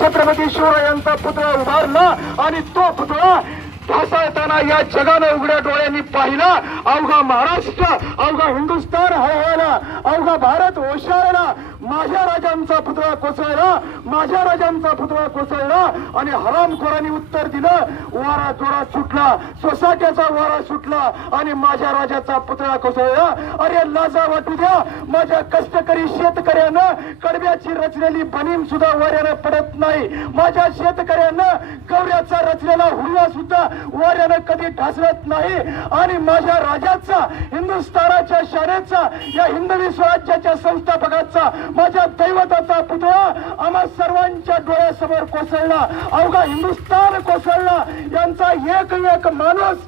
छत्रपती शिवरायांचा पुतळा उभारला आणि तो पुतळा ढासळताना या जगानं उघड्या डोळ्यांनी पाहिला. अवघा महाराष्ट्र अवघा हिंदुस्थान हळहळला अवघा भारत ओशाळला. माझ्या राजांचा पुतळा कोसळला. माझ्या राजांचा पुतळा कोसळला. आणि हरामखोरांनी उत्तर दिलं वारा जोरात सुटला. सोसाट्याचा वारा सुटला. आणि माझ्या राजाचा पुतळा कोसळला. अरे लाजा वाटू द्या. माझ्या कष्टकरी शेतकऱ्यानं कडव्याची रचलेली बनीम सुद्धा वाऱ्यानं पडत नाही. माझ्या शेतकऱ्यानं गवऱ्याचा रचलेला हुरवा सुद्धा वाऱ्यानं कधी ढासळत नाही. आणि माझ्या राजाचा हिंदुस्थानाच्या शाळेचा या हिंदू हिंदवी स्वराज्याच्या संस्थापकाचा माझ्या दैवताचा पुतळा आम्हा सर्वांच्या डोळ्यासमोर कोसळला. अवघा हिंदुस्थान कोसळला. यांचा एक एक माणूस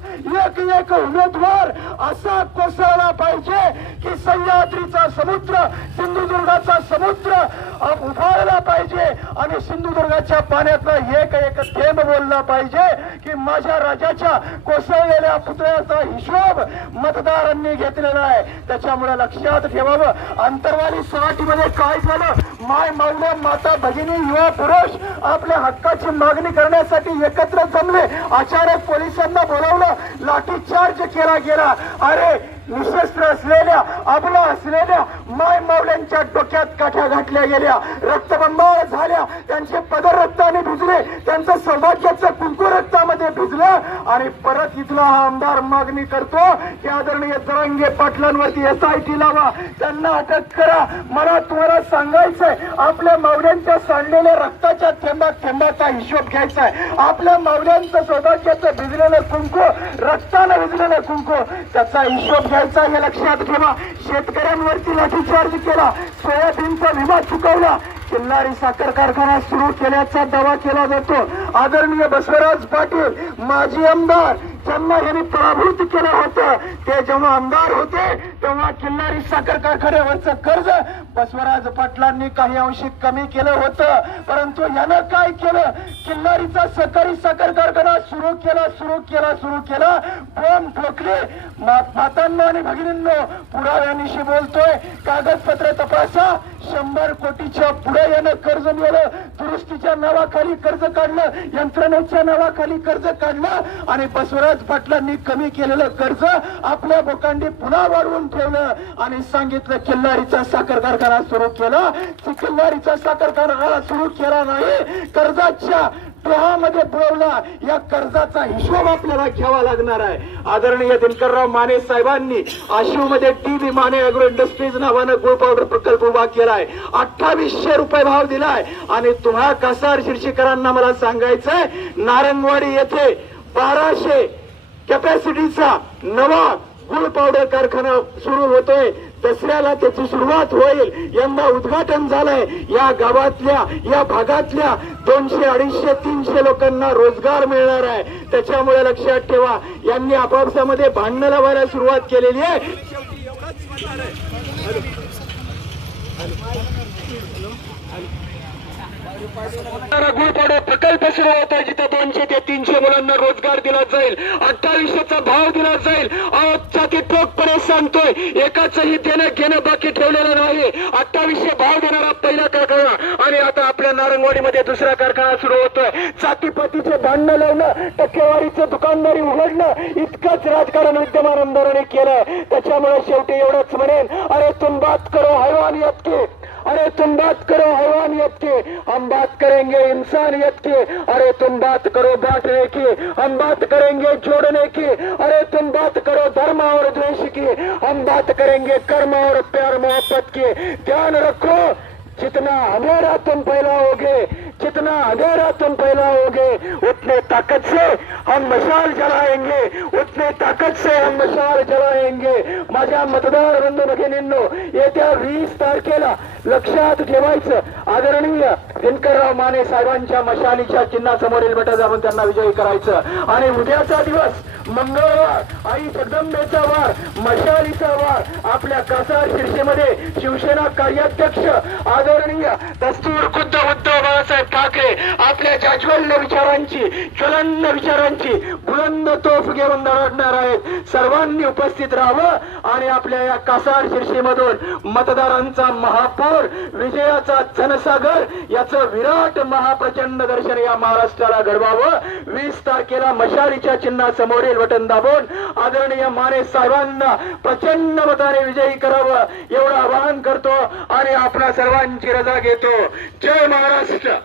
एक एक उमेदवार असा कोसळला पाहिजे की सह्याद्रीचा समुद्र सिंधुदुर्गाचा समुद्र उभारला पाहिजे. आणि सिंधुदुर्गाच्या पाण्यातला एक एक थेंब बोलला पाहिजे की माझ्या राजाच्या कोसळलेल्या पुतळ्याचा हिशोब मतदारांनी घेतलेला आहे. त्याच्यामुळे लक्षात ठेवावं. अंतरवाली सराटीमध्ये काय झालं? माय मावल्या माता भगिनी युवा पुरुष आपल्या हक्काची मागणी करण्यासाठी एकत्र जमले. अचानक पोलिसांना बोलावलं. लाठीचार्ज केला गेला. अरे निशस्त्र असलेल्या अबला असलेल्या माय मावल्यांच्या डोक्यात काठ्या घातल्या गेल्या. रक्तबंबाळ झाल्या त्यांचे पदर रक्ताने भिजले. त्यांचं सौभाग्याचं कुंकू रक्तामध्ये भिजलं. आणि परत इथला हा आमदार मागणी करतो की आदरणीय तरंगे पाटलांवरती एस आय टी लावा. त्यांना अटक करा. मला तुम्हाला सांगायचंय आपल्या मावड्यांच्या सांडलेल्या रक्ताच्या थेंबा थेंबाचा हिशोब घ्यायचा आहे. आपल्या मावड्यांचं सौभाग्याचं भिजलेलं कुंकू रक्तानं भिजलेलं कुंकू त्याचा हिशोब घ्यायचा हे लक्षात ठेवा. शेतकऱ्यांवरती लाठीचार्ज केला. सोयाबीनचा विमा चुकवला. किल्लारी साखर कारखाना सुरू केल्याचा दावा केला जातो. आदरणीय बसवराज पाटील माजी आमदार त्यांना यांनी पराभूत केलं होतं ते जेव्हा आमदार होते तेव्हा किल्लारी साखर कारखान्यावरचं कर्ज बसवराज पाटलांनी काही अंशी कमी केलं होतं. परंतु यानं काय केलं? किल्लारीचा सहकारी साखर कारखाना सुरू केला सुरू केला सुरू केला. बॉम्ब ठोकले मातांना आणि भगिनींनो पुराव्यानिशी बोलतोय. कागदपत्र तपासा. शंभर कोटीच्या पुढे यानं कर्ज मिळालं. दुरुस्तीच्या नावाखाली कर्ज काढलं. यंत्रणेच्या नावाखाली कर्ज काढलं आणि बसवराज पाटलांनी कमी केलेलं कर्ज आपल्या बोकांडी पुन्हा वाढवून ठेवलं आणि सांगितलं किल्लारीचा साखर कारखाना सुरू केला. किल्लारीचा साखर कारखाना सुरू केला नाही कर्जाच्या मध्ये बुडवला या कर्जाचा हिशोब आपल्याला घ्यावा लागणार आहे. आदरणीय दिनकरराव माने साहेबांनी आशिवमध्ये T V Mane agro industries नावानं गुळ पावडर प्रकल्प उभा केलाय. अठ्ठावीसशे रुपये भाव दिलाय. आणि तुम्हा कसार शिर्षीकरांना मला सांगायचंय नारंगवाडी येथे बाराशे कॅपॅसिटीचा नवा गुळ पावडर कारखाना सुरू होतोय. दसऱ्याला त्याची सुरुवात होईल. यंदा उद्घाटन झालंय. या गावातल्या या भागातल्या दोनशे अडीचशे तीनशे लोकांना रोजगार मिळणार आहे. त्याच्यामुळे लक्षात ठेवा यांनी आपापसामध्ये भांडणं लावायला सुरुवात केलेली आहे. गुळपाडा प्रकल्प सुरू होत आहे जिथे दोनशे ते तीनशे मुलांना रोजगार दिला जाईल अठ्ठावीसशेचा भाव दिला जाईल आजचा ती ठोकपणे सांगतोय एकाचही देणं घेणं बाकी ठेवलेलं नाही. अठ्ठावीसशे भाव देणारा पहिला कारखाना आणि आता आपल्या नारंगवाडीमध्ये दुसरा कारखाना सुरू होतोय. जातीपातीचे भांडणं लावणं टक्केवारीचं दुकानदारी उघडणं इतकंच राजकारण विद्यमान आमदाराने केलं त्याच्यामुळे शेवटी एवढंच म्हणेन अरे तुम बात करो हैवान की. अरे तुम बात करो हवानियत की हम बात करेंगे इंसानियत की अरे तुम बात करो बांटने की हम बात करेंगे जोड़ने की अरे तुम बात करो धर्म और द्वेष की हम बात करेंगे कर्म और प्यार मोहब्बत की। ध्यान रखो जितना अंधेरा तुम फैलाओगे जितना अंधेरा तुम फैलाओगे उतने ताकत से हम मशाल जलाएंगे उतने ताकत से हम मशाल जलाएंगे। माझ्या मतदार बंधू भगिनींनो येत्या वीस तारखेला लक्षात ठेवायचं. आदरणीय दिनकरराव माने साहेबांच्या मशालीच्या चिन्हासमोरील बटा जाऊन त्यांना विजयी करायचं. आणि उद्याचा दिवस मंगळवार आई जगदंबेचा वार मशालीचा वार आपल्या कसा शिरशीमध्ये शिवसेना कार्याध्यक्ष आदरणीय दस्तूर खुद्द उद्धव बाळासाहेब ठाकरे आपल्या जाज्वल्य विचारांची ज्वलंत विचारांची बुलंद तोफ घेऊन दरडणार आहेत. सर्वांनी उपस्थित राहावं आणि आपल्या या कासार शिर्षीमधून मतदारांचा महापौर विजयाचा जनसागर याचं विराट महाप्रचंड दर्शन या महाराष्ट्राला घडवावं. वीस तारखेला मशालीच्या चिन्हासमोरील बटन दाबून आदरणीय माने साहेबांना प्रचंड मताने विजयी करावं एवढं आवाहन करतो आणि आपणा सर्वांची रजा घेतो. जय महाराष्ट्र!